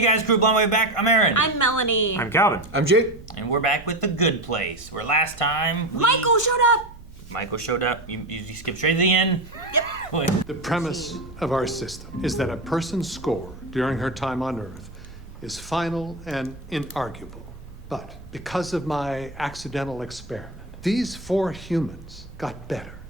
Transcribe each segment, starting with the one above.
Hey guys, crew Blonde Way back. I'm Aaron. I'm Melanie. I'm Calvin. I'm Jake. And we're back with The Good Place, where last time Michael showed up. Michael showed up. You skipped straight to the end. Yep. The premise of our system is that a person's score during her time on Earth is final and inarguable. But because of my accidental experiment, these 4 humans got better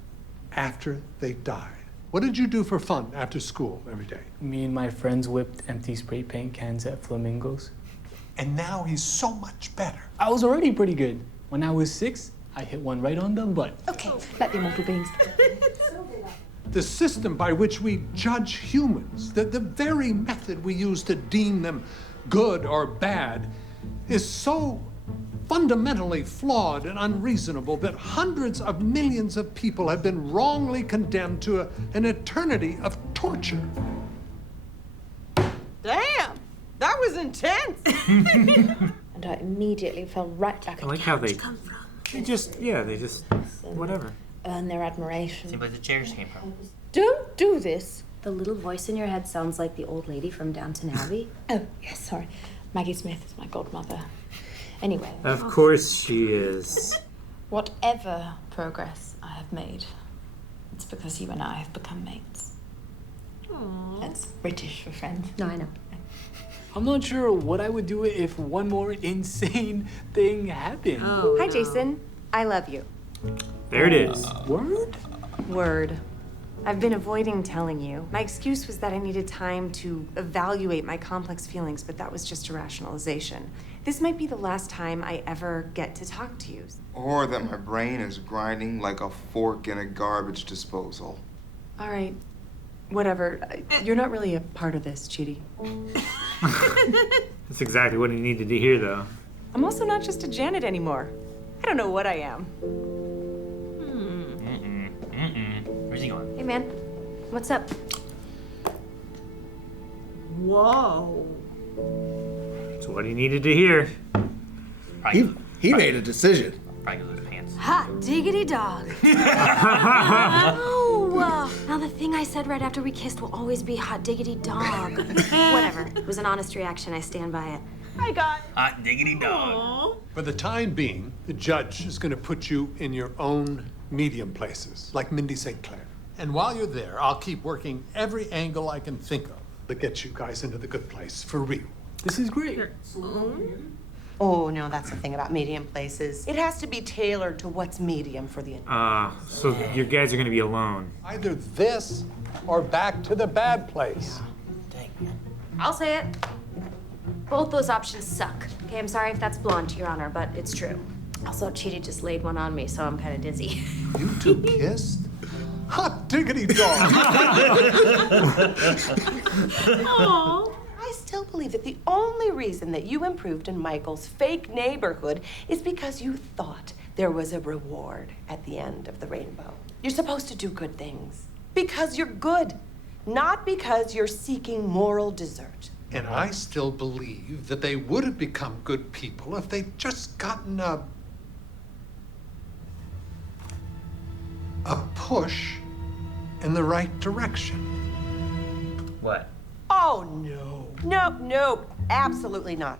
after they died. What did you do for fun after school every day? Me and my friends whipped empty spray paint cans at flamingos. And now he's so much better. I was already pretty good. When I was 6, I hit one right on the butt. Okay, let the immortal beings. The system by which we judge humans, the very method we use to deem them good or bad, is so fundamentally flawed and unreasonable that hundreds of millions of people have been wrongly condemned to an eternity of torture. Damn, that was intense. And I immediately fell right back I like how they Come from. they just whatever. earn their admiration. Seems like the chairs came from. Don't do this. The little voice in your head sounds like the old lady from Downton Abbey. Oh, yes, sorry. Maggie Smith is my godmother. Anyway, Of course she is. whatever progress I have made, it's because you and I have become mates. That's British for friends. No, I know. I'm not sure what I would do if one more insane thing happened. Oh, Hi, no. Jason. I love you. There it is. Word? Word. I've been avoiding telling you. My excuse was that I needed time to evaluate my complex feelings, but that was just a rationalization. This might be the last time I ever get to talk to you. Or that my brain is grinding like a fork in a garbage disposal. All right. Whatever. You're not really a part of this, Chidi. That's exactly what he needed to hear, though. I'm also not just a Janet anymore. I don't know what I am. Where's he going? Hey, man. What's up? Whoa. That's what he needed to hear. He made a decision. Probably goes with his pants. Hot diggity dog. Oh, now the thing I said right after we kissed will always be hot diggity dog. Whatever. It was an honest reaction. I stand by it. Hi, guys. Hot diggity dog. Aw. For the time being, the judge is going to put you in your own medium places, like Mindy St. Clair. And while you're there, I'll keep working every angle I can think of to get you guys into the good place, for real. This is great. Oh, no, that's the thing about medium places. It has to be tailored to what's medium for the... So you guys are gonna be alone. Either this or back to the bad place. Dang, man. I'll say it. Both those options suck. Okay, I'm sorry if that's blunt, Your Honor, but it's true. Also, Chidi just laid one on me, so I'm kind of dizzy. You two kissed? Hot diggity dog! Aw. I still believe that the only reason that you improved in Michael's fake neighborhood is because you thought there was a reward at the end of the rainbow. You're supposed to do good things because you're good, not because you're seeking moral desert. And I still believe that they would have become good people if they'd just gotten a push in the right direction. What? Oh, no. Nope, nope, absolutely not.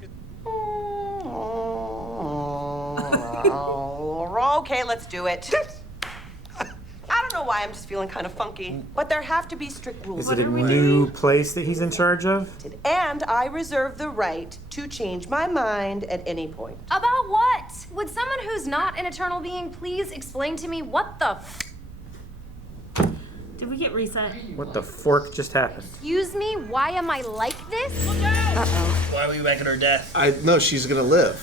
Okay, let's do it. I don't know why, I'm just feeling kind of funky. But there have to be strict rules. Is it a new place that he's in charge of? And I reserve the right to change my mind at any point. About what? Would someone who's not an eternal being please explain to me what the Did we get reset? What the fork just happened? Excuse me? Why am I like this? Why are we back at her death? I know she's gonna live.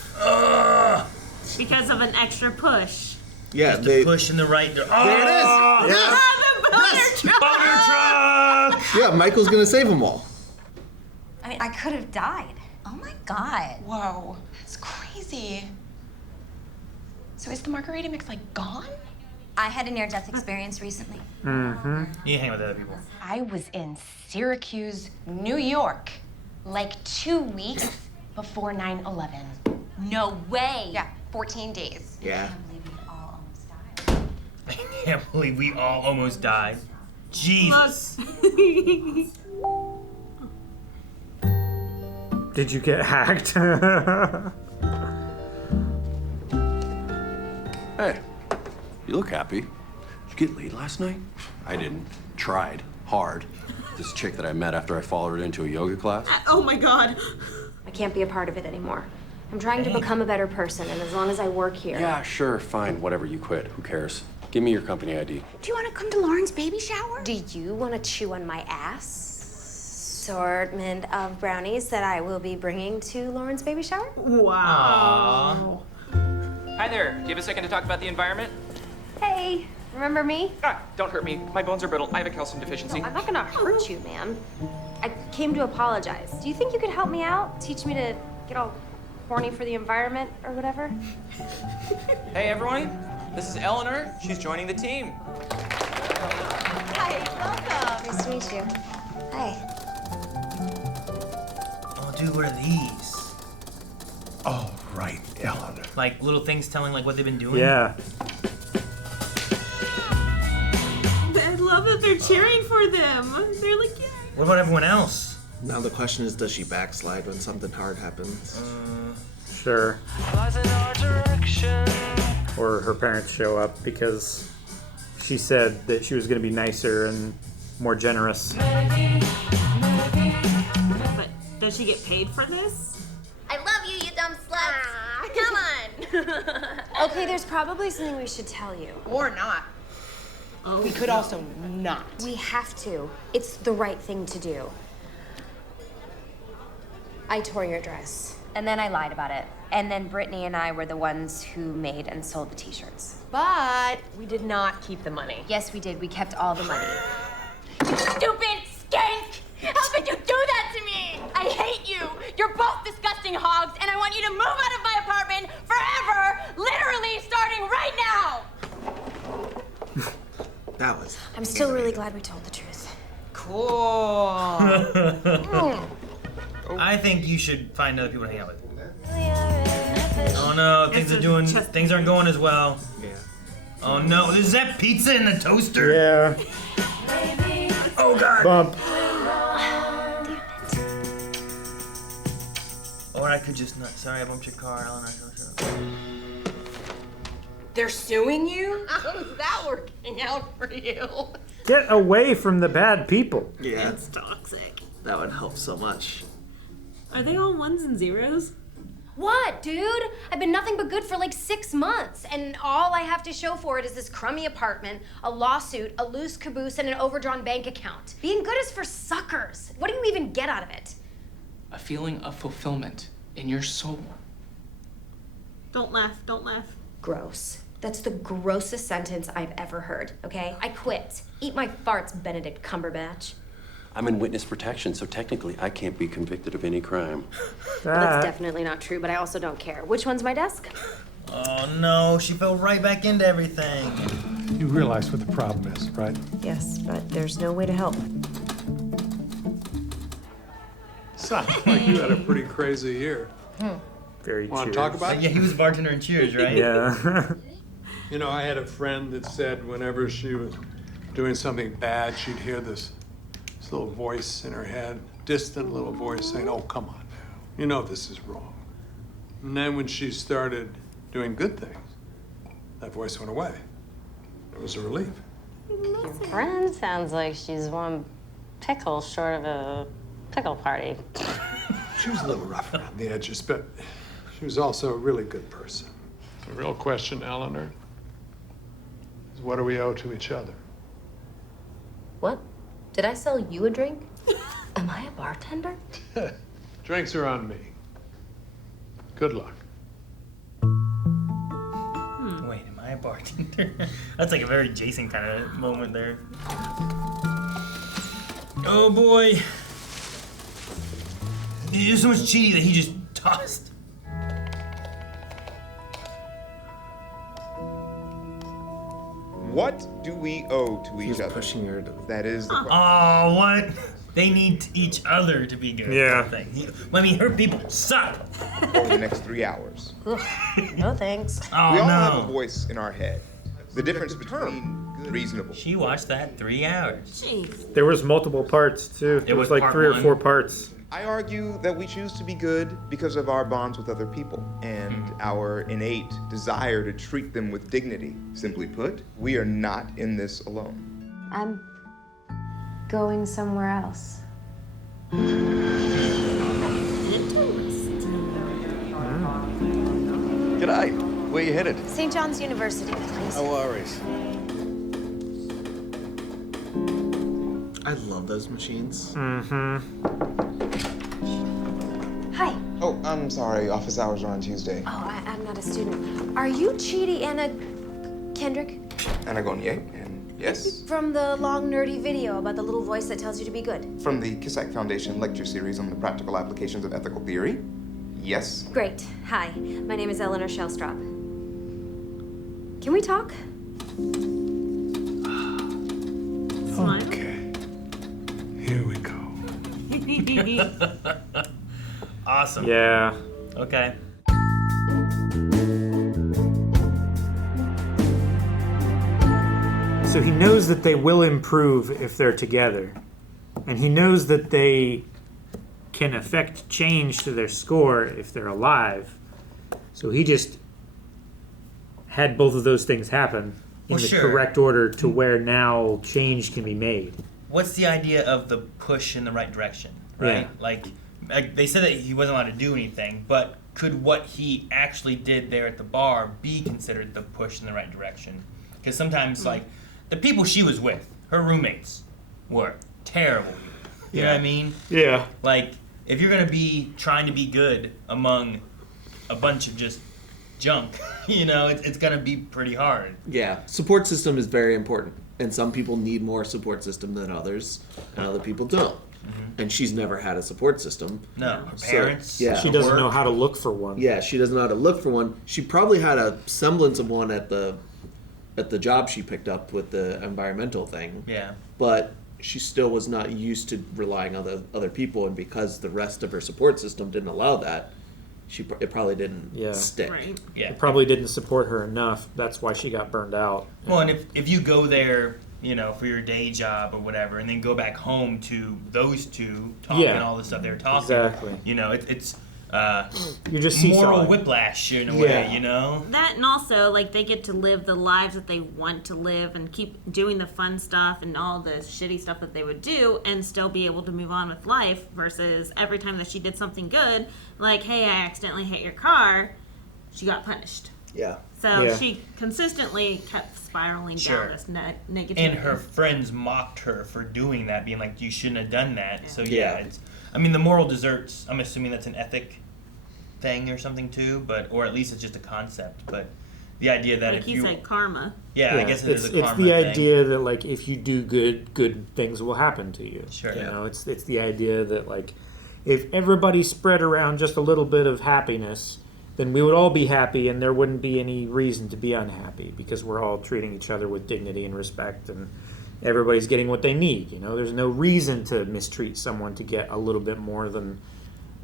Because of an extra push. Yeah, Just to push in the right direction. There it is. Yes. The boner truck. Boner truck! Yeah, Michael's gonna save them all. I mean, I could have died. Oh my God. Whoa, that's crazy. So is the margarita mix like gone? I had a near-death experience recently. You hang with other people. I was in Syracuse, New York, like 2 weeks before 9/11. No way. Yeah, 14 days. Yeah. I can't believe we all almost died. Jesus. Did you get hacked? Hey, you look happy. Did you get laid last night? I didn't. Tried. Hard. This chick that I met after I followed her into a yoga class. Oh my god. I can't be a part of it anymore. I'm trying to become a better person, and as long as I work here. Yeah, sure, fine, whatever, you quit. Who cares? Give me your company ID. Do you want to come to Lauren's baby shower? Do you want to chew on my ass? Assortment of brownies that I will be bringing to Lauren's baby shower? Wow. Hi there. Do you have a second to talk about the environment? Hey, remember me? Ah, don't hurt me. My bones are brittle. I have a calcium deficiency. No, I'm not gonna hurt you, man. I came to apologize. Do you think you could help me out? Teach me to get all horny for the environment or whatever? Hey, everyone. This is Eleanor. She's joining the team. Hi, welcome. Nice to meet you. Hi. Oh, dude, what are these? Oh, right, Eleanor. Like little things telling like what they've been doing? Yeah. I love that they're cheering for them. They're like, yeah. What about everyone else? Now the question is, does she backslide when something hard happens? Sure. Or her parents show up because she said that she was going to be nicer and more generous. But does she get paid for this? I love you, you dumb slut. Come on. Okay, there's probably something we should tell you. Or not. Oh, We could also not. We have to. It's the right thing to do. I tore your dress, and then I lied about it. And then Brittany and I were the ones who made and sold the t-shirts. But we did not keep the money. Yes, we did. We kept all the money. Stupid skank! How could you do that to me? I hate you. You're both disgusting hogs, and I want you to move out of my apartment forever, literally starting right now. That was. I'm still really glad we told the truth. Cool. I think you should find other people to hang out with. Oh no, things aren't going as well. Yeah. Oh no, is that pizza in the toaster? Yeah. Oh god. Bump. Or I could just not. Sorry, I bumped your car, Eleanor. They're suing you? How's that working out for you? Get away from the bad people. Yeah. It's toxic. That would help so much. Are they all ones and zeros? What, dude? I've been nothing but good for like 6 months, and all I have to show for it is this crummy apartment, a lawsuit, a loose caboose, and an overdrawn bank account. Being good is for suckers. What do you even get out of it? A feeling of fulfillment in your soul. Don't laugh, don't laugh. Gross. That's the grossest sentence I've ever heard, okay? I quit. Eat my farts, Benedict Cumberbatch. I'm in witness protection, so technically I can't be convicted of any crime. Well, that's definitely not true, but I also don't care. Which one's my desk? Oh no, she fell right back into everything. You realize what the problem is, right? Yes, but there's no way to help. Sounds like you had a pretty crazy year. Very Want cheers. to talk about it? Yeah, he was bartender in Cheers, right? Yeah. You know, I had a friend that said whenever she was doing something bad, she'd hear this little voice in her head, distant little voice saying, "Oh, come on now. You know this is wrong." And then when she started doing good things, that voice went away. It was a relief. Your friend sounds like she's one pickle short of a pickle party. She was a little rough around the edges, but she was also a really good person. The real question, Eleanor, is what do we owe to each other? What? Did I sell you a drink? Am I a bartender? Drinks are on me. Good luck. Wait, am I a bartender? That's like a very Jason kind of moment there. Oh boy. There's so much cheating that he just tossed. What do we owe to each other? Pushing her to... That is the question. Oh, what? They need each other to be good. Yeah. I mean, her people suck. Over the next 3 hours. No thanks. Oh, We all no. have a voice in our head. The difference between reasonable. She watched that 3 hours. Jeez. There was multiple parts too. There was like part 3 or one. 4 parts. I argue that we choose to be good because of our bonds with other people and our innate desire to treat them with dignity. Simply put, we are not in this alone. I'm going somewhere else. G'day. Where you headed? St. John's University, please. No worries. I love those machines. Mm-hmm. Hi. Oh, I'm sorry. Office hours are on Tuesday. Oh, I'm not a student. Are you Chidi Anna Kendrick? Anna Gonier, and yes? From the long, nerdy video about the little voice that tells you to be good. From the Kisak Foundation lecture series on the practical applications of ethical theory? Yes. Great. Hi. My name is Eleanor Shellstrop. Can we talk? Okay. Here we go. Awesome. Yeah. Okay. So he knows that they will improve if they're together. And he knows that they can affect change to their score if they're alive. So he just had both of those things happen in Well, the sure. correct order to where now change can be made. What's the idea of the push in the right direction, right? Yeah. Like they said that he wasn't allowed to do anything, but could what he actually did there at the bar be considered the push in the right direction? Because sometimes, like, the people she was with, her roommates, were terrible. You know what I mean? Yeah. Like, if you're gonna be trying to be good among a bunch of just junk, you know, it's gonna be pretty hard. Yeah, support system is very important. And some people need more support system than others, and other people don't. And she's never had a support system. No, her parents. Yeah, She doesn't know how to look for one. Yeah, she doesn't know how to look for one. She probably had a semblance of one at the job she picked up with the environmental thing. Yeah. But she still was not used to relying on other people, and because the rest of her support system didn't allow that, it probably didn't stick. Right. Yeah. It probably didn't support her enough. That's why she got burned out. Well, and if you go there, you know, for your day job or whatever, and then go back home to those two talking Yeah. all the stuff they were talking, Exactly. you know, it's You're just moral seesawing. whiplash in a Yeah. way, you know? That, and also, like, they get to live the lives that they want to live and keep doing the fun stuff and all the shitty stuff that they would do and still be able to move on with life, versus every time that she did something good, like, hey, I accidentally hit your car, she got punished. Yeah. So Yeah. she consistently kept spiraling Sure. down this negativity. And her friends mocked her for doing that, being like, you shouldn't have done that. So, Yeah. it's, I mean, the moral deserts, I'm assuming that's an ethic thing or something too, or at least it's just a concept. But the idea that like if he you... said, karma. Yeah, I guess it is a karma It's the thing. idea that, like, if you do good things will happen to you. Sure. You know, it's the idea that, like, if everybody spread around just a little bit of happiness, then we would all be happy and there wouldn't be any reason to be unhappy because we're all treating each other with dignity and respect and everybody's getting what they need. You know, there's no reason to mistreat someone to get a little bit more than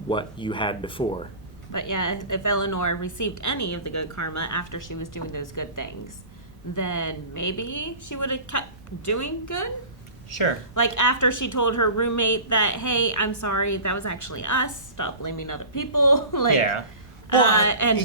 what you had before. But yeah, if Eleanor received any of the good karma after she was doing those good things, then maybe she would have kept doing good. Sure. Like after she told her roommate that, hey, I'm sorry, that was actually us. Stop blaming other people. Like, Yeah. and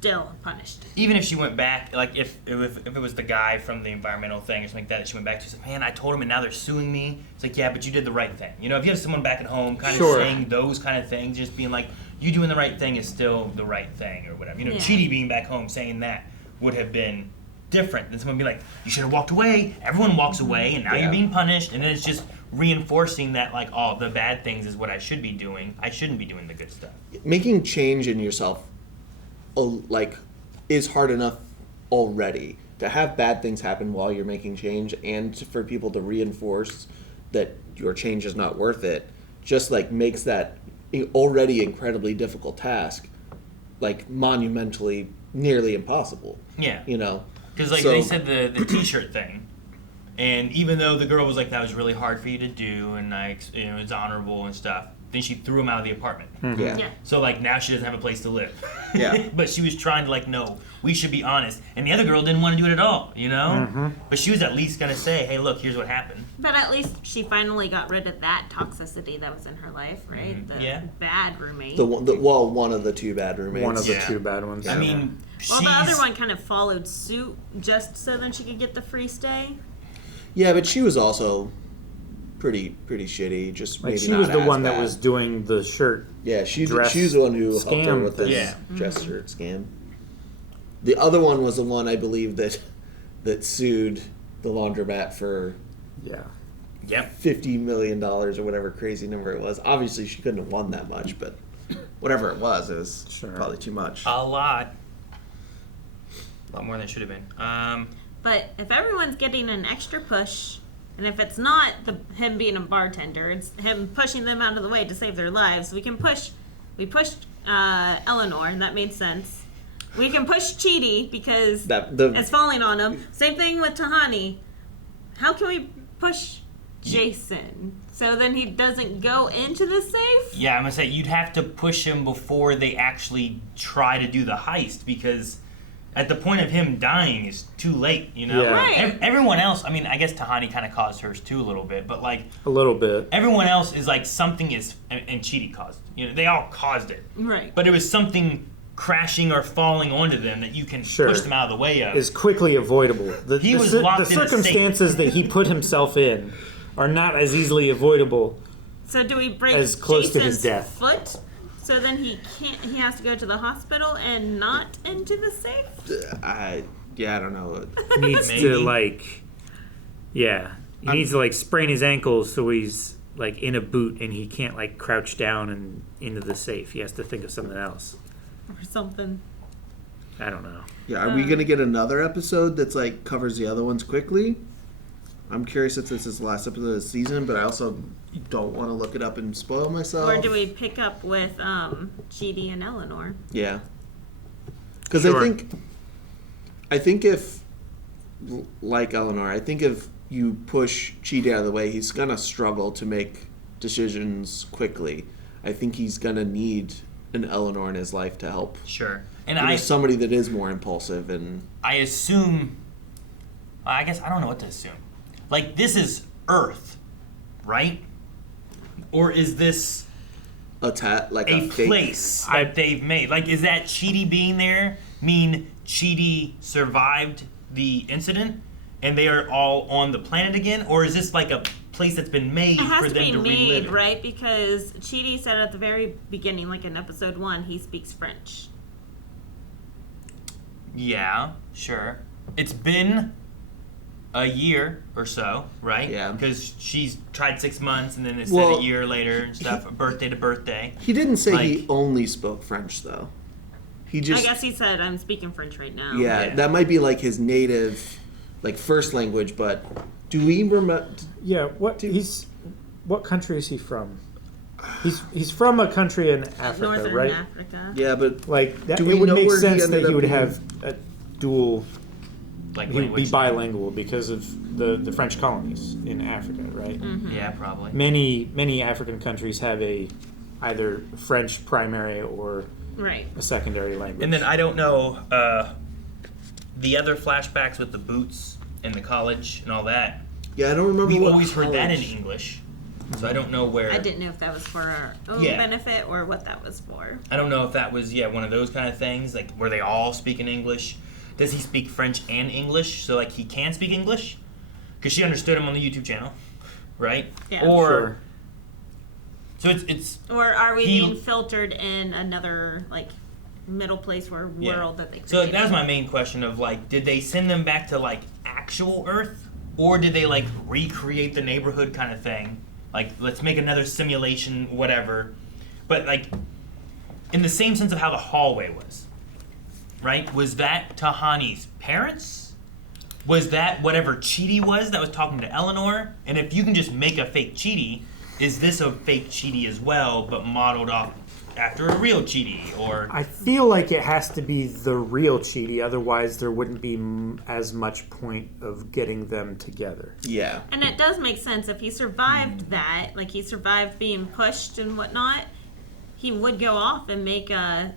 still punished. Even if she went back, like if it was the guy from the environmental thing or something like that she went back to, she's like, man, I told him and now they're suing me. It's like, yeah, but you did the right thing. You know, if you have someone back at home kind of Sure. saying those kind of things, just being like, you doing the right thing is still the right thing or whatever. You know, Yeah. Chidi being back home saying that would have been different than someone being like, you should have walked away. Everyone walks away and now you're being punished. And then it's just reinforcing that, like, oh, the bad things is what I should be doing. I shouldn't be doing the good stuff. Making change in yourself, like, is hard enough already. To have bad things happen while you're making change and for people to reinforce that your change is not worth it, just, like, makes that already incredibly difficult task, like, monumentally nearly impossible. Yeah. You know? Because, like, they said the T-shirt thing, and even though the girl was like, that was really hard for you to do, and, like, you know, it's honorable and stuff, then she threw him out of the apartment. Yeah. Yeah. So like now she doesn't have a place to live. Yeah. But she was trying to like, no, we should be honest. And the other girl didn't want to do it at all, you know? But she was at least gonna say, hey, look, here's what happened. But at least she finally got rid of that toxicity that was in her life, right? The Yeah. bad roommate. One of the two bad roommates. One of the Yeah. two bad ones. I mean, well, the other she's- one kind of followed suit just so then she could get the free stay. Yeah, but she was also pretty shitty. Just Like maybe she not was the as one that bad. was doing the shirt. Yeah, she's dress the one who helped her scam with this thing. dress shirt scam. The other one was the one I believe that sued the laundromat for $50 million or whatever crazy number it was. Obviously, she couldn't have won that much, but whatever it was probably too much. A lot more than it should have been. But if everyone's getting an extra push, and if it's not him being a bartender, it's him pushing them out of the way to save their lives, we pushed Eleanor, and that made sense. We can push Chidi because it's falling on him. Same thing with Tahani. How can we push Jason so then he doesn't go into the safe? Yeah, I'm gonna say you'd have to push him before they actually try to do the heist because at the point of him dying is too late, you know? Yeah. Right. Everyone else, I mean, I guess Tahani kind of caused hers too a little bit, but like A little bit. everyone else is like something is, and Chidi caused it. You know, they all caused it. Right. But it was something crashing or falling onto them that you can Sure. push them out of the way of. Is quickly avoidable. He was locked the in a safe. circumstances that he put himself in are not as easily avoidable. So do we break As close to his Jason's death. foot? So then he has to go to the hospital and not into the safe? I don't know. Needs to he needs to sprain his ankles so he's in a boot and he can't crouch down and into the safe. He has to think of something else. Or something. I don't know. Yeah, are we gonna get another episode that's covers the other ones quickly? I'm curious if this is the last episode of the season, but I also don't want to look it up and spoil myself. Or do we pick up with Chidi and Eleanor? Yeah. Because Sure. I think if, like Eleanor, I think if you push Chidi out of the way, he's gonna struggle to make decisions quickly. I think he's gonna need an Eleanor in his life to help. Sure. And somebody that is more impulsive and. I assume, I guess I don't know what to assume. This is Earth, right? Or is this a fake place that they've made? Is that Chidi being there mean Chidi survived the incident and they are all on the planet again? Or is this a place that's been made It has for to them be to made, relive it? right? Because Chidi said at the very beginning, in episode 1, he speaks French. Yeah, sure. It's been a year or so, right? Yeah. Because she's tried 6 months and then it said a year later and stuff, birthday to birthday. He didn't say he only spoke French, though. He just. I guess he said, I'm speaking French right now. Yeah, that might be his native, first language. But do we remember? Yeah, what country is he from? He's from a country in Africa, Northern right? Africa. Yeah, but that, do we it would know make where he sense ended that he up would being? have a dual. He would be language. bilingual because of the French colonies in Africa, right? Mm-hmm. Yeah, probably. Many African countries have either French primary or right. a secondary language. And then I don't know the other flashbacks with the boots and the college and all that. Yeah, I don't remember. We've what always heard that in college- English, so I don't know where. I didn't know if that was for our own benefit or what that was for. I don't know if that was one of those kind of things, where they all speak in English. Does he speak French and English, so he can speak English? Because she understood him on the YouTube channel, right? Yeah. Or Sure. so it's. Or are we being filtered in another middle place or world that they created? So that was my main question of did they send them back to actual Earth, or did they recreate the neighborhood kind of thing? Let's make another simulation, whatever. But in the same sense of how the hallway was. Right? Was that Tahani's parents? Was that whatever Chidi was that was talking to Eleanor? And if you can just make a fake Chidi, is this a fake Chidi as well, but modeled off after a real Chidi, or I feel like it has to be the real Chidi, otherwise there wouldn't be as much point of getting them together. Yeah. And it does make sense if he survived that, like he survived being pushed and whatnot, he would go off and make a,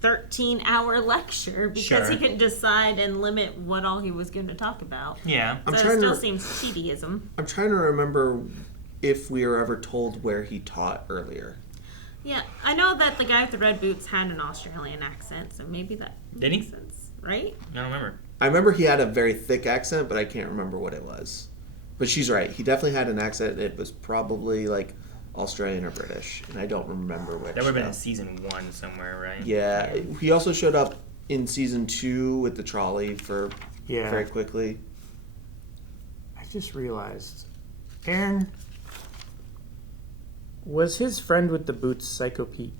13-hour lecture because Sure. he couldn't decide and limit what all he was going to talk about. Yeah. So it still seems Chidiism. I'm trying to remember if we were ever told where he taught earlier. Yeah, I know that the guy with the red boots had an Australian accent, so maybe that Did he? makes sense, right? I don't remember. I remember he had a very thick accent, but I can't remember what it was. But she's right. He definitely had an accent. It was probably like Australian or British, and I don't remember which. That would have been in season 1 somewhere, right? Yeah, he also showed up in season 2 with the trolley for very quickly. I just realized, Aaron, was his friend with the boots Psycho Pete?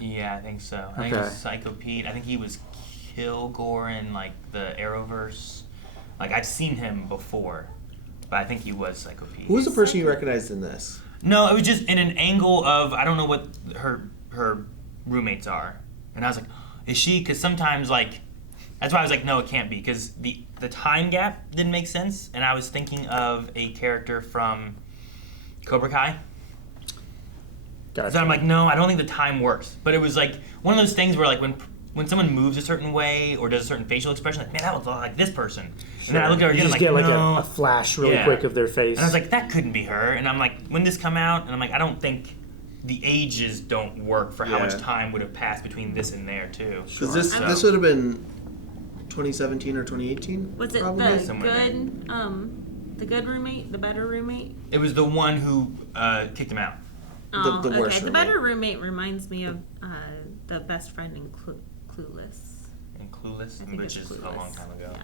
Yeah, I think so. I think it was Psycho Pete. I think he was Kilgore in like the Arrowverse. Like I'd seen him before, but I think he was Psycho Pete. Who was the person you recognized in this? No, it was just in an angle of I don't know what her roommates are, and I was like, is she? Because sometimes like that's why I was like, no, it can't be because the time gap didn't make sense, and I was thinking of a character from Cobra Kai. Gotcha. So I'm like, no, I don't think the time works. But it was like one of those things where like when someone moves a certain way or does a certain facial expression, like, man, that looks like this person. And then I look at her again, You I'm just like, get like no. a flash really quick of their face. And I was like, that couldn't be her. And I'm like, when did this come out? And I'm like, I don't think the ages don't work for how much time would have passed between this and there too. Because this would have been 2017 or 2018. Was it probably? the good roommate, the better roommate? It was the one who kicked him out. Oh, the worst okay. The roommate. better roommate reminds me of the best friend in Clueless. And Clueless, think which it's is a Clueless. long time ago. Yeah.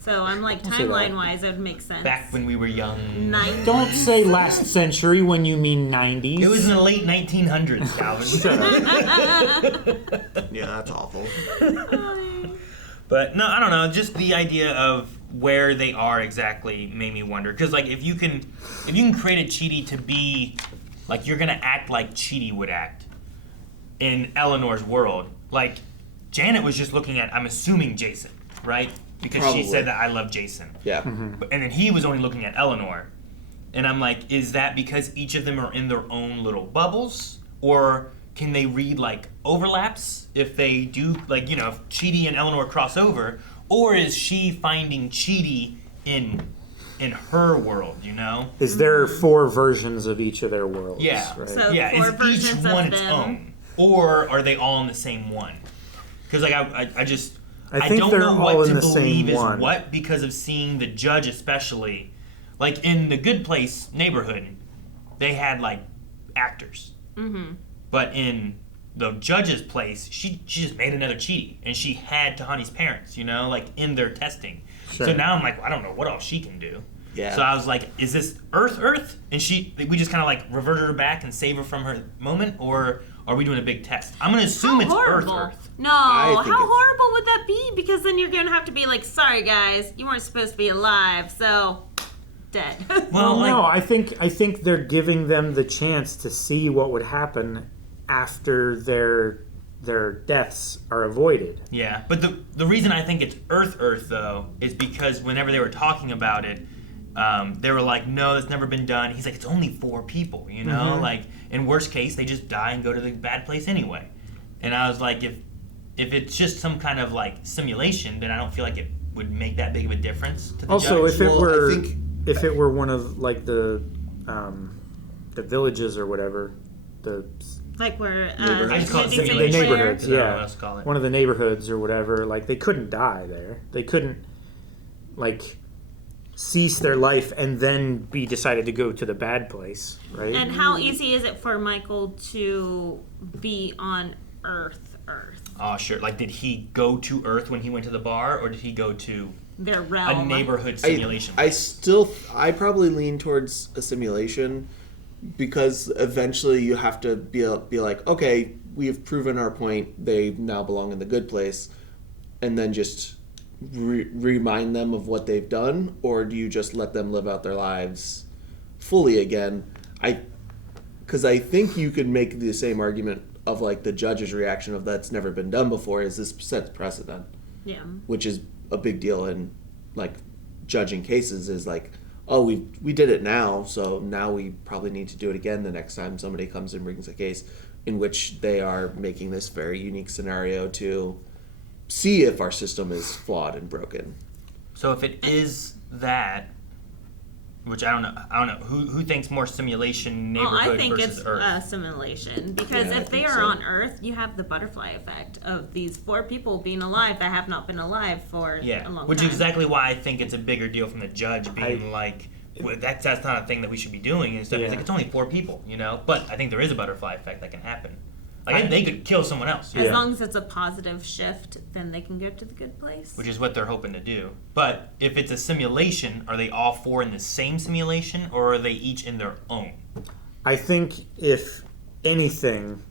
So I'm like, Don't say that. timeline-wise, it would make sense. Back when we were young. Don't say last century when you mean 90s. It was in the late 1900s, Calvin. Yeah, that's awful. But no, I don't know. Just the idea of where they are exactly made me wonder. Because like, if you can create a Chidi to be like you're gonna act like Chidi would act in Eleanor's world. Like Janet was just looking at, I'm assuming Jason, right? Because Probably. she said that I love Jason. Yeah. And then he was only looking at Eleanor. And I'm like, is that because each of them are in their own little bubbles? Or can they read like overlaps if they do, like, if Chidi and Eleanor cross over? Or is she finding Chidi in her world, Is there 4 versions of each of their worlds? Yeah. Right? So Yeah, 4 is each versions one of its them. own? Or are they all in the same one? Because like I think don't they're know all what in to the same believe is one. what because of seeing the judge especially. Like in the Good Place neighborhood, they had like actors. Mm-hmm. But in the judge's place, she just made another Chidi. And she had Tahani's parents, like in their testing. Sure. So now I'm like, well, I don't know what else she can do. Yeah. So I was like, is this Earth? And we just kind of like reverted her back and save her from her moment? Or are we doing a big test? I'm going to assume it's horrible. Earth. No, I how think it's- horrible would that be? Because then you're going to have to be like, sorry guys, you weren't supposed to be alive, so dead. Well, no, I think they're giving them the chance to see what would happen after their deaths are avoided. Yeah, but the reason I think it's Earth, though, is because whenever they were talking about it, they were like, no, that's never been done. He's like, it's only 4 people, Mhm. Like, in worst case, they just die and go to the bad place anyway. And I was like, if it's just some kind of, like, simulation, then I don't feel like it would make that big of a difference to the Also, judge. if it were one of like the villages or whatever, the like where I just call it the simulation. neighborhoods, I don't know what yeah, else to call it. one of the neighborhoods or whatever, like they couldn't die there. They couldn't like cease their life and then be decided to go to the bad place, right? And how easy is it for Michael to be on Earth? Oh, sure. Like, did he go to Earth when he went to the bar, or did he go to Their realm. a neighborhood simulation? I probably lean towards a simulation because eventually you have to be like, okay, we've proven our point. They now belong in the good place, and then just remind them of what they've done, or do you just let them live out their lives fully again? because I think you could make the same argument of like the judge's reaction of that's never been done before is this sets precedent. Yeah. Which is a big deal in like judging cases is like, oh, we did it now, so now we probably need to do it again the next time somebody comes and brings a case in which they are making this very unique scenario to see if our system is flawed and broken. So if it is that, which I don't know, who thinks more simulation neighborhood I think versus it's Earth? simulation because Yeah, I if they think are so. on Earth, you have the butterfly effect of these 4 people being alive that have not been alive for a long which time. is exactly why I think it's a bigger deal from the judge being like, well, that's not a thing that we should be doing and stuff. It's like it's only 4 people, you know. But I think there is a butterfly effect that can happen. Like they could kill someone else. As long as it's a positive shift, then they can go to the good place. Which is what they're hoping to do. But if it's a simulation, are they all 4 in the same simulation, or are they each in their own? I think if anything,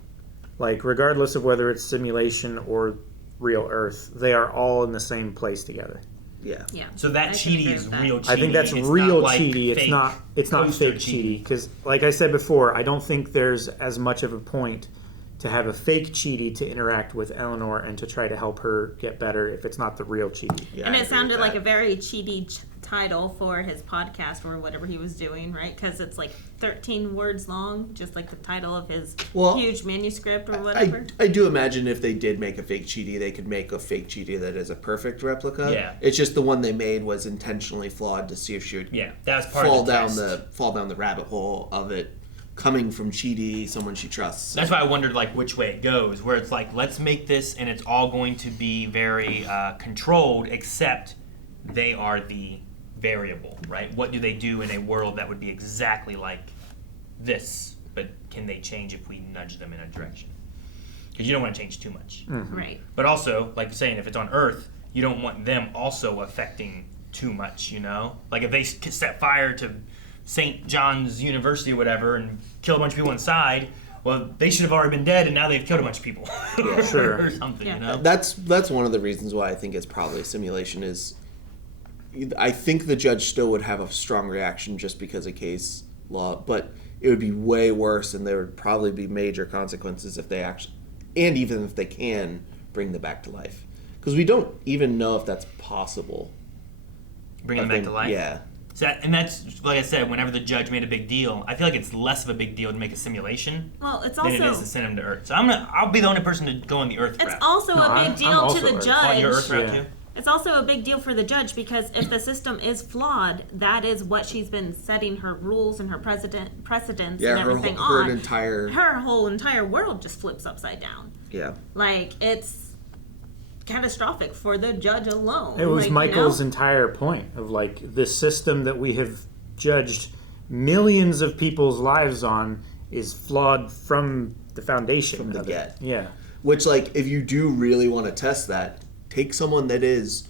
like regardless of whether it's simulation or real Earth, they are all in the same place together. Yeah. Yeah. So that cheaty is real cheaty. I think that's It's real not like cheaty. It's fake not poster fake cheaty. Because, like I said before, I don't think there's as much of a point to have a fake cheaty to interact with Eleanor and to try to help her get better if it's not the real cheaty. Yeah, And I it agree sounded with like that. a very cheaty title for his podcast or whatever he was doing, right? Because it's like 13 words long, just like the title of his huge manuscript or whatever. I do imagine if they did make a fake cheaty, they could make a fake cheaty that is a perfect replica. Yeah. It's just the one they made was intentionally flawed to see if she would that was part fall of the down test. fall down the rabbit hole of it coming from cheaty, someone she trusts. That's why I wondered like which way it goes, where it's like let's make this and it's all going to be very controlled, except they are the variable, right? What do they do in a world that would be exactly like this, but can they change if we nudge them in a direction? Because you don't want to change too much. Right. But also, like you're saying, if it's on Earth, you don't want them also affecting too much, you know? Like if they set fire to St. John's University or whatever and kill a bunch of people inside, well, they should have already been dead and now they've killed a bunch of people. Yeah, sure. Or something, you know? That's one of the reasons why I think it's probably a simulation is I think the judge still would have a strong reaction just because of case law, but it would be way worse and there would probably be major consequences if they actually, and even if they can bring them back to life. Because we don't even know if that's possible. Bring them back to life? Yeah. So and that's, like I said, whenever the judge made a big deal, I feel like it's less of a big deal to make a simulation Well, it's than it also is to send him to Earth. So I'll be the only person to go on the Earth it's route. also a big deal to the judge. On your Earth route too? It's also a big deal for the judge because if the system is flawed, that is what she's been setting her rules and her precedents Yeah, and everything her on. entire... Her whole entire world just flips upside down. Yeah. Like, it's catastrophic for the judge alone. It was like, Michael's you know? entire point of like the system that we have judged millions of people's lives on is flawed from the foundation. From the of get. it. Yeah. Which, like, if you do really want to test that, take someone that is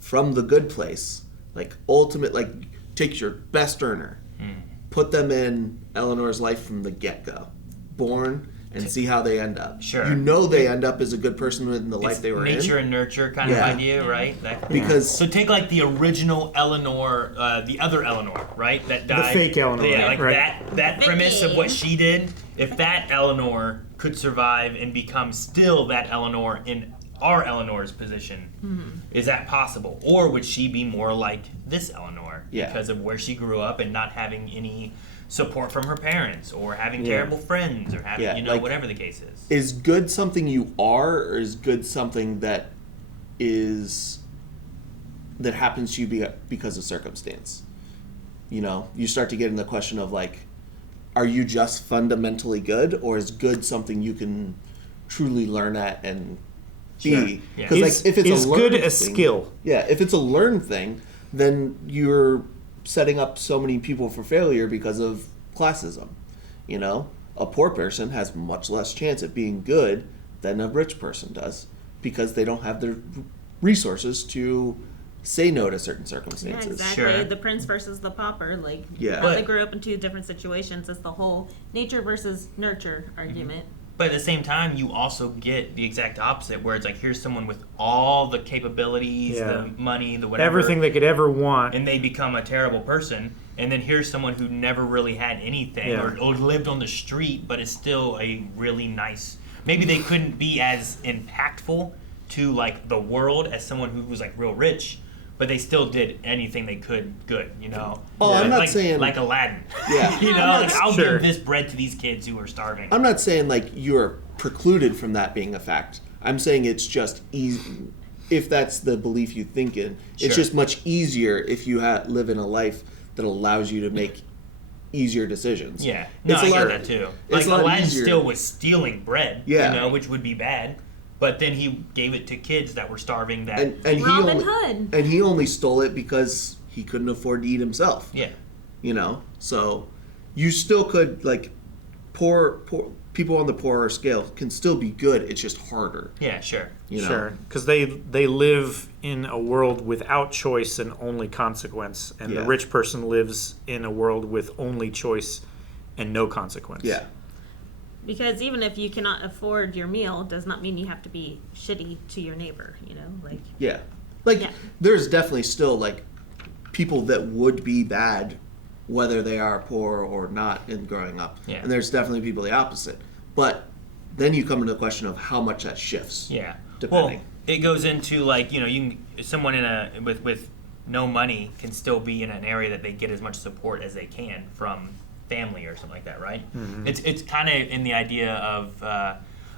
from the good place. Like, ultimate, like, take your best earner. Put them in Eleanor's life from the get-go. Born, and see how they end up. Sure. You know they end up as a good person in the life It's they were nature in. and nurture kind of idea, right? That, Because- so take like the original Eleanor, the other Eleanor, right? That died. fake Eleanor, Yeah, like right. that premise of what she did. If that Eleanor could survive and become still that Eleanor in our Eleanor's position, is that possible? Or would she be more like this Eleanor because of where she grew up and not having any support from her parents or having terrible friends or having, you know, like, whatever the case is. Is good something you are, or is good something that happens to you because of circumstance? You know, you start to get in the question of like, are you just fundamentally good, or is good something you can truly learn at and be? Because like, if it's is a learned good a thing, skill? Yeah, if it's a learned thing, then you're setting up so many people for failure because of classism. You know, a poor person has much less chance at being good than a rich person does because they don't have the resources to say no to certain Yeah, circumstances. exactly. The prince versus the pauper. Like, Yeah. how they grew up in two different situations. It's the whole nature versus nurture argument. But at the same time, you also get the exact opposite, where it's like, here's someone with all the capabilities, Yeah. the money, the whatever. Everything they could ever want. And they become a terrible person. And then here's someone who never really had anything or lived on the street, but is still a really nice. Maybe they couldn't be as impactful to like the world as someone who was like real rich, but they still did anything they could good, you know. Oh, I'm not like, saying like Aladdin. Yeah, you know, like, I'll give this bread to these kids who are starving. I'm not saying like you're precluded from that being a fact. I'm saying it's just easy. If that's the belief you think in, it's just much easier if you live in a life that allows you to make easier decisions. Yeah, no, I get that too. Like Aladdin still was stealing bread, you know, which would be bad. But then he gave it to kids that were starving. That and Robin Hood. And he only stole it because he couldn't afford to eat himself. Yeah, you know. So you still could like poor people on the poorer scale can still be good. It's just harder. Yeah, sure. You know? Sure, because they live in a world without choice and only consequence, and the rich person lives in a world with only choice and no consequence. Yeah. Because even if you cannot afford your meal, does not mean you have to be shitty to your neighbor, you know? Like There's definitely still like people that would be bad whether they are poor or not in growing up. Yeah. And there's definitely people the opposite. But then you come into the question of how much that shifts. Yeah. Depending. Well, it goes into like, you know, someone in with no money can still be in an area that they get as much support as they can from family or something like that, right? Mm-hmm. It's kind of in the idea of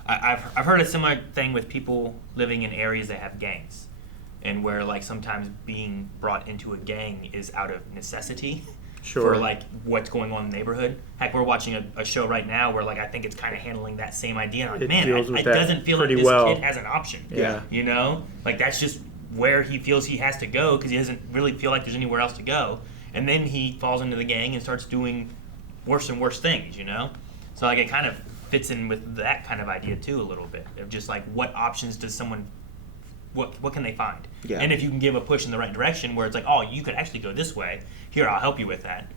I've heard a similar thing with people living in areas that have gangs, and where like sometimes being brought into a gang is out of necessity. Sure. For like what's going on in the neighborhood. Heck, we're watching a show right now where like I think it's kind of handling that same idea. Like, It man, deals with it that doesn't feel like pretty this well. kid has an option. Yeah. You know, like that's just where he feels he has to go because he doesn't really feel like there's anywhere else to go. And then he falls into the gang and starts doing worse and worse things. You know, so like it kind of fits in with that kind of idea too a little bit of just like what options does someone. What can they find? Yeah. And if you can give a push in the right direction where it's like, oh, you could actually go this way. Here, I'll help you with that.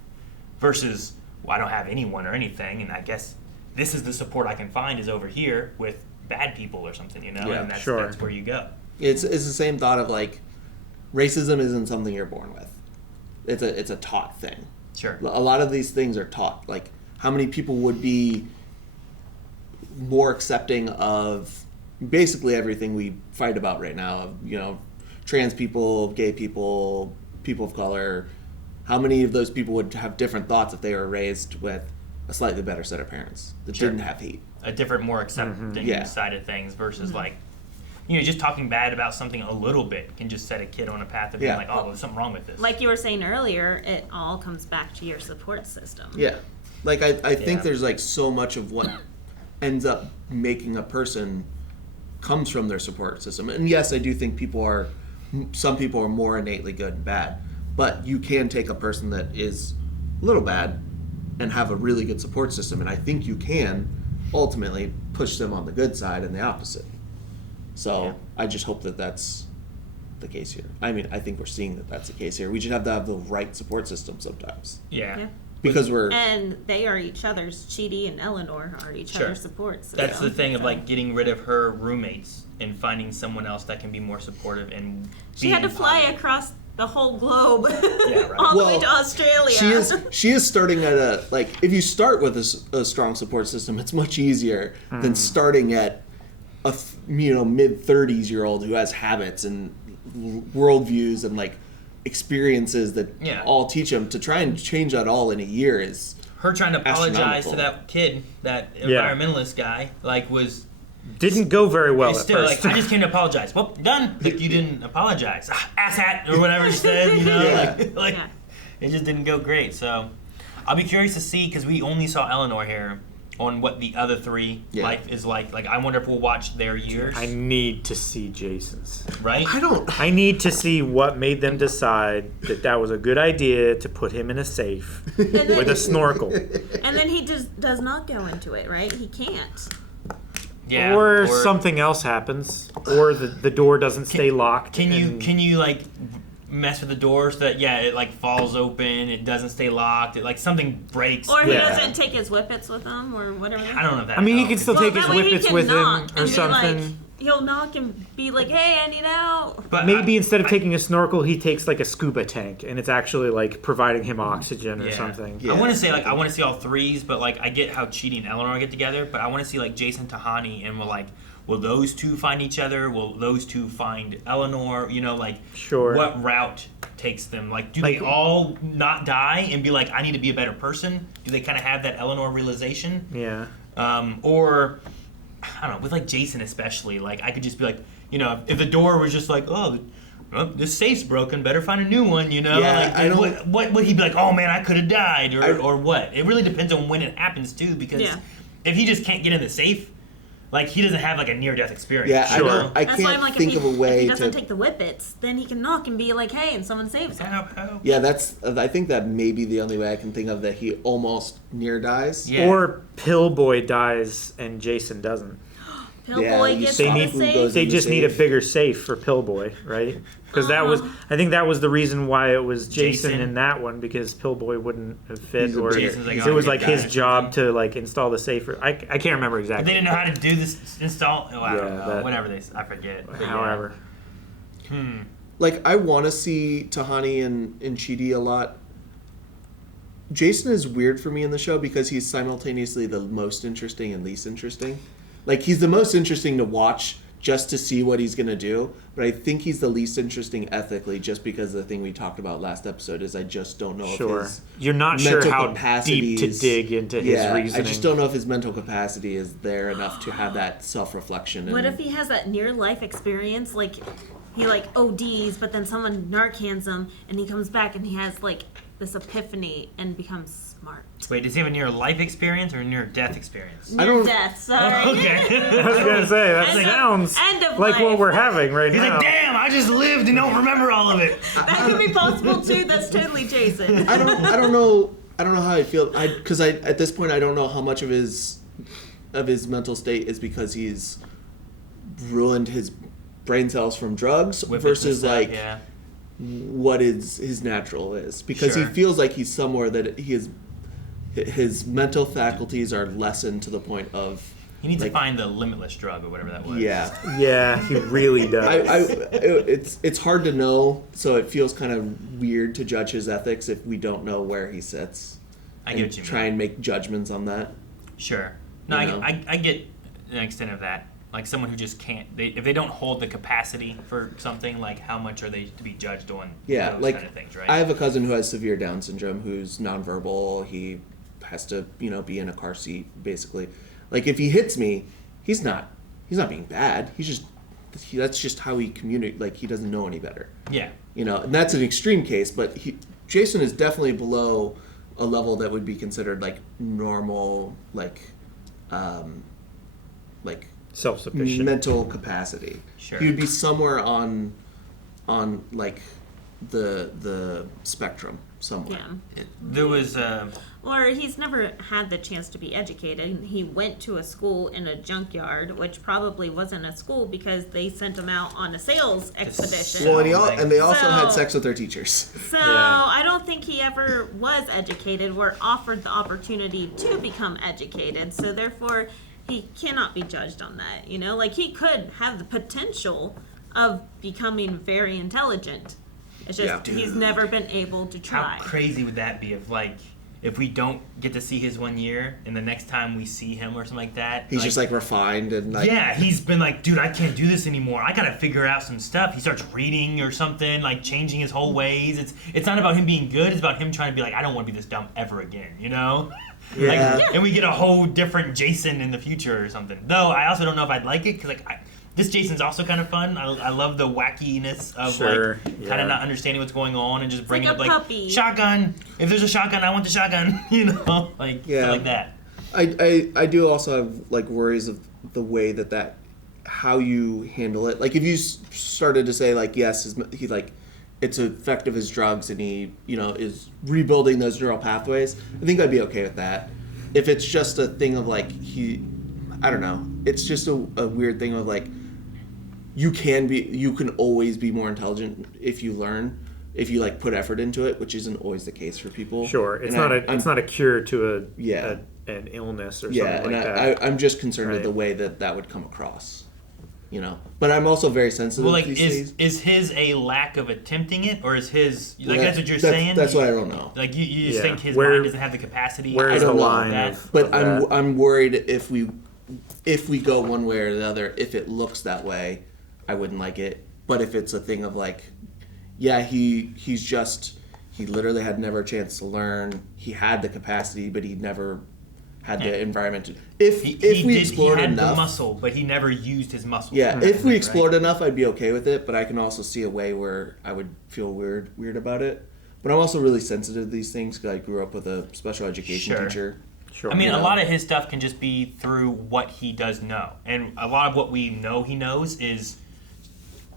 Versus, well, I don't have anyone or anything, and I guess this is the support I can find is over here with bad people or something, you know? Yeah, and that's where you go. It's the same thought of like racism isn't something you're born with. It's a taught thing. Sure. A lot of these things are taught. Like how many people would be more accepting of basically everything we fight about right now, of, you know, trans people, gay people, people of color. How many of those people would have different thoughts if they were raised with a slightly better set of parents that didn't have hate? A different, more accepting side of things versus like, you know, just talking bad about something a little bit can just set a kid on a path of being like, oh, there's something wrong with this. Like you were saying earlier, it all comes back to your support system. Yeah. Like I think there's like so much of what ends up making a person comes from their support system. And yes, I do think some people are more innately good and bad. But you can take a person that is a little bad and have a really good support system, and I think you can ultimately push them on the good side and the opposite. So I just hope that that's the case here. I mean, I think we're seeing that that's the case here. We just have to have the right support system sometimes. Yeah. Because and they are each other's. Chidi and Eleanor are each other's support system. That's the thing of like getting rid of her roommates and finding someone else that can be more supportive and. She had to fly across the whole globe, right. all the way to Australia. She is starting at a, like, if you start with a strong support system, it's much easier than starting at a mid-30s-year-old who has habits and worldviews and like experiences that all teach them. To try and change that all in a year is her trying to apologize to that kid, that environmentalist guy, like didn't go very well at still first. like, I just came to apologize. Well, done. Like, you didn't apologize. Asshat or whatever she said, you know? Like it just didn't go great. So I'll be curious to see, because we only saw Eleanor here, on what the other three life is like. Like, I wonder if we'll watch their years. I need to see Jason's. Right? I need to see what made them decide that was a good idea to put him in a safe with a snorkel. And then he does not go into it, right? He can't. Yeah, or something else happens, or the door doesn't stay locked. Can you like mess with the door so that it like falls open, it doesn't stay locked, it like something breaks, or he doesn't take his whippets with him or whatever? I don't know if that. I mean, he can still take his whippets with him or something. he'll knock and be like, "Hey, I need out." But maybe instead of taking a snorkel, he takes like a scuba tank, and it's actually like providing him oxygen or something. I want to say like I want to see all threes, but like I get how Chidi and Eleanor get together, but I want to see like Jason, Tahani, and will those two find each other? Will those two find Eleanor? You know, like what route takes them? Like, do they all not die and be like, I need to be a better person? Do they kind of have that Eleanor realization? Yeah. Or I don't know, with like Jason especially, like I could just be like, you know, if the door was just like, oh, this safe's broken, better find a new one, you know? Yeah, like, I don't... what would he be like, oh man, I could have died, or what? It really depends on when it happens too, because if he just can't get in the safe, like he doesn't have like a near-death experience. Yeah, I can't think of a way if he doesn't to... take the whippets, then he can knock and be like, hey, and someone saves him. Yeah, I think that may be the only way I can think of that he almost near dies. Yeah. Or Pillboy dies and Jason doesn't. Pillboy gets they in need, the safe. They just need a bigger safe for Pillboy, right? Because I think that was the reason why it was Jason in that one, because Pillboy wouldn't have fit, or it was like his job to like install the safe. I can't remember exactly. But they didn't know how to do this install. Oh, I don't know. Whatever I forget. However, like I want to see Tahani and Chidi a lot. Jason is weird for me in the show because he's simultaneously the most interesting and least interesting. Like, he's the most interesting to watch just to see what he's going to do, but I think he's the least interesting ethically just because the thing we talked about last episode is I just don't know if his You're not sure how deep to dig into his reasoning. I just don't know if his mental capacity is there enough to have that self-reflection. What if he has that near-life experience, like he like ODs, but then someone Narcans him, and he comes back and he has like this epiphany and becomes smart. Wait, does he have a near-life experience or a near-death experience? Near-death, sorry. Okay. I was gonna say that sounds like what we're having right He's now. like, damn, I just lived and don't remember all of it. That could be possible too. That's totally Jason. I don't know how I feel. Because at this point I don't know how much of his mental state is because he's ruined his brain cells from drugs versus like what his natural is, because he feels like he's somewhere that his mental faculties are lessened to the point of he needs to find the limitless drug or whatever that was. Yeah, he really does. It's hard to know, so it feels kind of weird to judge his ethics if we don't know where he sits. I get what you mean. Try and make judgments on that. Sure. No, I get an extent of that. Like someone who just can't, if they don't hold the capacity for something, like how much are they to be judged on? Yeah, those like kind of things, right? I have a cousin who has severe Down syndrome who's nonverbal. He has to, be in a car seat basically. Like if he hits me, he's not being bad. That's just how he communicates. Like he doesn't know any better. Yeah. And that's an extreme case, but Jason is definitely below a level that would be considered like normal, like self-sufficient mental capacity. Sure. He would be somewhere on like the spectrum somewhere. Yeah. There was or he's never had the chance to be educated. He went to a school in a junkyard, which probably wasn't a school because they sent him out on a sales expedition. Well, and they also had sex with their teachers. So I don't think he ever was educated or offered the opportunity to become educated. So therefore, he cannot be judged on that. Like he could have the potential of becoming very intelligent. It's just he's never been able to try. How crazy would that be if we don't get to see his 1 year and the next time we see him or something like that, he's just like refined and like he's been like, dude, I can't do this anymore. I gotta figure out some stuff. He starts reading or something, like changing his whole ways. It's not about him being good. It's about him trying to be like, I don't want to be this dumb ever again. And we get a whole different Jason in the future or something. Though I also don't know if I'd like it because this Jason's also kind of fun. I love the wackiness of kind of not understanding what's going on and just bringing up puppy. Shotgun. If there's a shotgun, I want the shotgun. Stuff like that. I do also have like worries of the way that how you handle it. Like if you started to say like yes, he like it's effective as drugs and he is rebuilding those neural pathways, I think I'd be okay with that. If it's just a thing of like I don't know, it's just a weird thing of like you can always be more intelligent if you learn, if you like put effort into it, which isn't always the case for people. Sure, it's not a cure to an illness or something like that. I'm just concerned with the way that would come across. you know. But I'm also very sensitive. Well, like, these days. is his a lack of attempting it, or is his like Well, that's what you're saying? That's what I don't know. Like you just think his Where- mind doesn't have the capacity. where's I don't the know line that. of But that? I'm worried if we go one way or the other, if it looks that way, I wouldn't like it. But if it's a thing of like, yeah, he literally had never a chance to learn. He had the capacity, but he never had the environment to. If we explored he had enough, the muscle, but he never used his muscle. yeah, if we explored enough, I'd be okay with it. But I can also see a way where I would feel weird about it. But I'm also really sensitive to these things because I grew up with a special education teacher. Sure. I mean, a lot of his stuff can just be through what he does know, and a lot of what we know he knows is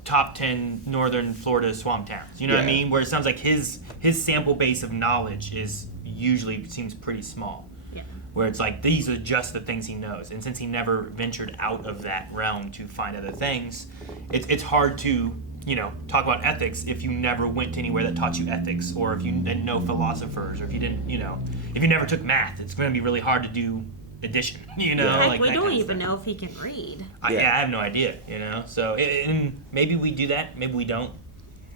top 10 northern Florida swamp towns. You know what I Yeah. mean? Where it sounds like his sample base of knowledge is usually seems pretty small. Yeah. Where it's like these are just the things he knows, and since he never ventured out of that realm to find other things, it's hard to talk about ethics if you never went anywhere that taught you ethics, or if you didn't know philosophers, or if you didn't if you never took math. It's going to be really hard to do addition. Like, like we that don't kind of even stuff. know if he can read. I have no idea, So and maybe we do that, maybe we don't.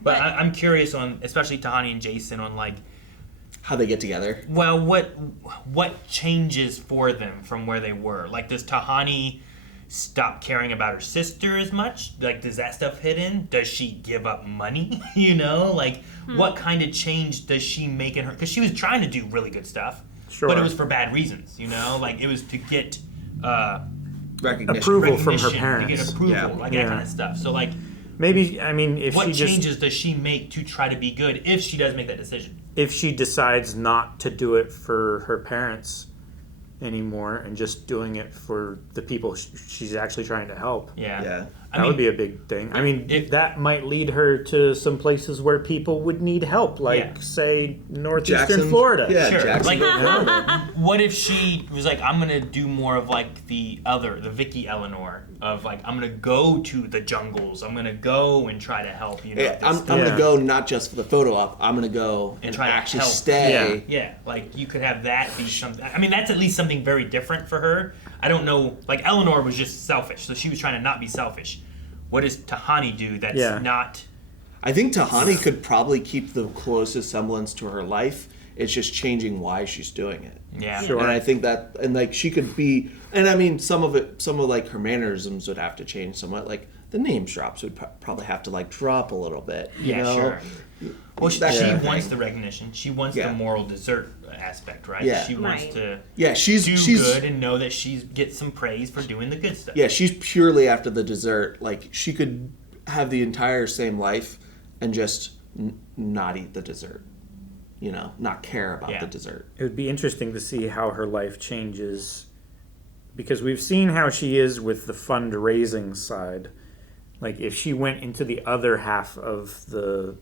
But I'm curious on, especially Tahani and Jason, on like how they get together. Well, what changes for them from where they were? Like, does Tahani stop caring about her sister as much? Like, does that stuff hit in? Does she give up money? Like, what kind of change does she make in her? Because she was trying to do really good stuff, but it was for bad reasons. Like, it was to get approval from her to parents. get approval, that kind of stuff. So, like, maybe, I mean, if what she just changes does she make to try to be good if she does make that decision? if she decides not to do it for her parents anymore and just doing it for the people she's actually trying to help. Yeah. That would be a big thing. I mean, that might lead her to some places where people would need help, like, say, northeastern Florida. Yeah, sure. Jacksonville. What if she was like, I'm going to do more of like the Vicky Eleanor of like, I'm going to go to the jungles. I'm going to go and try to help, I'm going to go not just for the photo op. I'm going to go and try to actually help. stay. Yeah, like you could have that be something. I mean, that's at least something very different for her. I don't know, like Eleanor was just selfish, so she was trying to not be selfish. What does Tahani do that's not... I think Tahani could probably keep the closest semblance to her life. It's just changing why she's doing it. Yeah. Sure. And I think that, and like she could be, and I mean, some of like her mannerisms would have to change somewhat. Like the name drops would probably have to like drop a little bit. You know? Sure. Well, she That wants thing. the recognition. She wants the moral dessert aspect, right? Yeah. She wants to she's do good and know that she gets some praise for doing the good stuff. Yeah, she's purely after the dessert. Like she could have the entire same life and just not eat the dessert. Not care about the dessert. It would be interesting to see how her life changes, because we've seen how she is with the fundraising side. Like if she went into the other half of the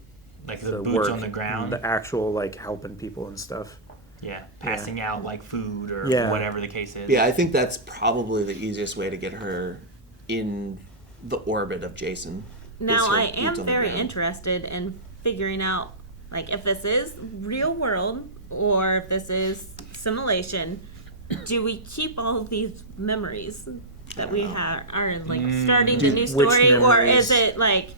boots work, on the ground, the actual like helping people and stuff. Yeah, passing out like food or whatever the case is. Yeah, I think that's probably the easiest way to get her in the orbit of Jason. Now, I am very interested in figuring out, like, if this is real world or if this is simulation. Do we keep all of these memories that we are like starting the new story, or is it like?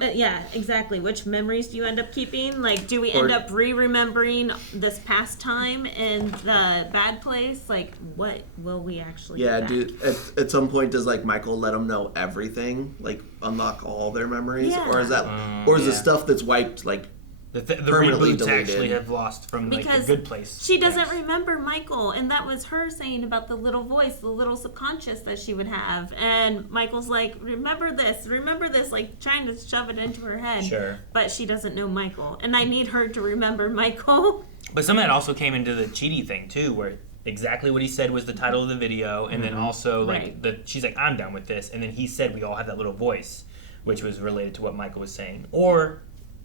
Yeah, exactly. Which memories do you end up keeping? Like, do we end up remembering this past time in the bad place? Like, what will we actually get back? At some point, does like Michael let them know everything, like unlock all their memories, or is that, or is the stuff that's wiped like the permanently reboots deleted? actually have lost from like Because the good place. she doesn't remember Michael, and that was her saying about the little voice, the little subconscious that she would have. And Michael's like, remember this, like trying to shove it into her head. Sure. But she doesn't know Michael, and I need her to remember Michael. But some of that also came into the Chidi thing too, where exactly what he said was the title of the video, and then also like she's like, I'm done with this, and then he said we all have that little voice, which was related to what Michael was saying, or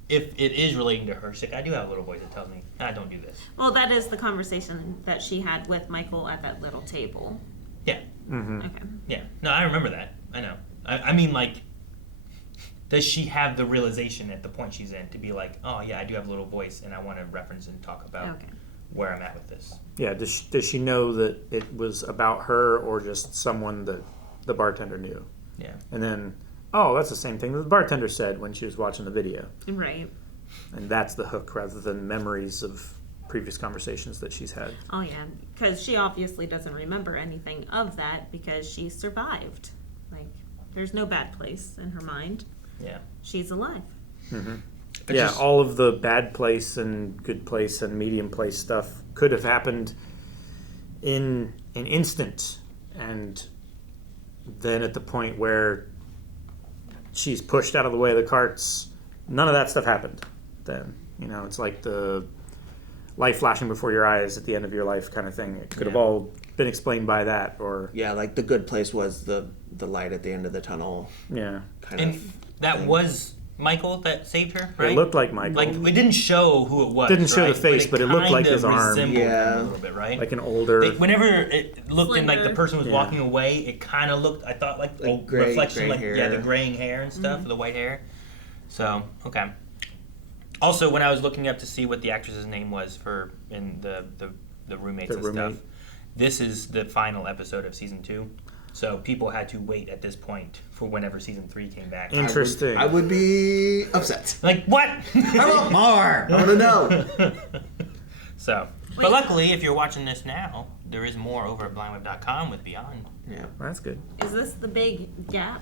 if it is relating to her, she's like, I do have a little voice that tells me, don't do this. Well, that is the conversation that she had with Michael at that little table. Yeah. Mm-hmm. Okay. Yeah. No, I remember that. I know. I mean, like, does she have the realization at the point she's in to be like, oh, yeah, I do have a little voice, and I want to reference and talk about where I'm at with this? Yeah, does she know that it was about her or just someone that the bartender knew? Yeah. And then, oh, that's the same thing that the bartender said when she was watching the video. Right. And that's the hook rather than memories of previous conversations that she's had. Oh, yeah. Because she obviously doesn't remember anything of that because she survived. Like, there's no bad place in her mind. Yeah. She's alive. Mm-hmm. Yeah, all of the bad place and good place and medium place stuff could have happened in an instant. And then at the point where she's pushed out of the way of the carts, none of that stuff happened then. You know, it's like the life flashing before your eyes at the end of your life kind of thing. It could have all been explained by that, or yeah, like the good place was the light at the end of the tunnel. Yeah, and that was Michael that saved her, right? It looked like Michael. Like it didn't show who it was. Didn't show right? the face, but it looked like his arm. Yeah, a little bit, right? Like an older. Whenever it looked in like the person was Yeah. walking away, it kind of looked. I thought like gray- reflection, gray like hair. the graying hair and stuff, the white hair. So okay. Also, when I was looking up to see what the actress's name was for in the roommates and stuff, this is the final episode of season 2. So people had to wait at this point for whenever season 3 came back. Interesting. I would be upset. Like what? I want more. I want to know. So, but luckily, if you're watching this now, there is more over at blindweb.com with Beyond. Yeah, that's good. Is this the big gap?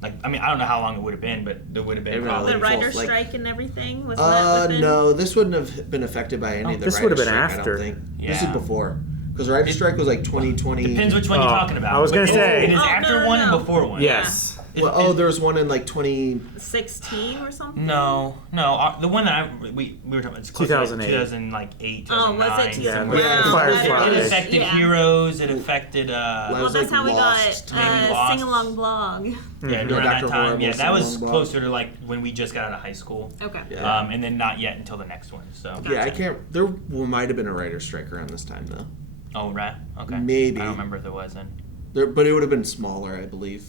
Like, I mean, I don't know how long it would have been, but there would have been probably The writer's strike and everything? Was that within? No, this wouldn't have been affected by any of the this would have writer's been strike, after. I don't think. This Yeah. is before. Because the writer's strike was like 2020. Depends which one you're talking about. I was gonna But say- it is Oh, after one and before one. Yes. Well, there was one in like 20... 16 or something? No, the one that we were talking about is closer to 2008. 2008, 2009. Oh, was it? somewhere. Yeah, Firefly. It affected Yeah. Heroes. It affected. Well, that's how we got Sing Along Blog. Yeah, Mhm. during that Dr. time. Horrible, Yeah, that was Sing Along Blog. closer to like when we just got out of high school. Okay. Yeah. And then not yet until the next one. So. Yeah, I can't... There might have been a writer's strike around this time, though. Oh, right. Okay. Maybe. I don't remember if there was then. But it would have been smaller, I believe.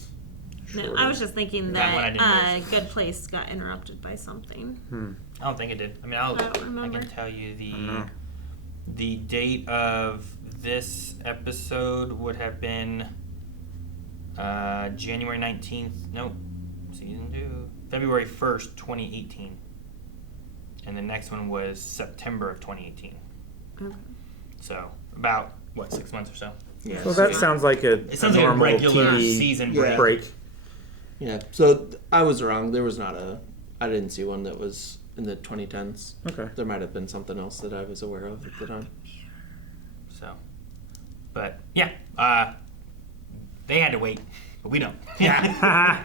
No, I was just thinking That one I that didn't Good Place got interrupted by something. I don't think it did. I mean, I don't I remember. can tell you the date of this episode would have been January 19th. Nope, season 2, February 1st, 2018, and the next one was September of 2018. Okay. So about 6 months or so. Yeah. So that sounds like a sounds like a normal regular TV season break. Yeah, so I was wrong. There was not I didn't see one that was in the 2010s. Okay. There might have been something else that I was aware of at the time. So, but yeah, they had to wait, but we don't. Yeah.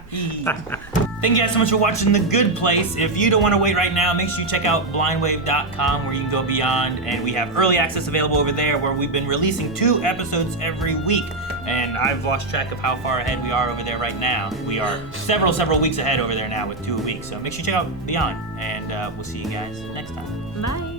Thank you guys so much for watching The Good Place. If you don't want to wait right now, make sure you check out blindwave.com where you can go beyond, and we have early access available over there where we've been releasing 2 episodes every week. And I've lost track of how far ahead we are over there right now. We are several weeks ahead over there now with 2 weeks. So make sure you check out Beyond, and we'll see you guys next time. Bye.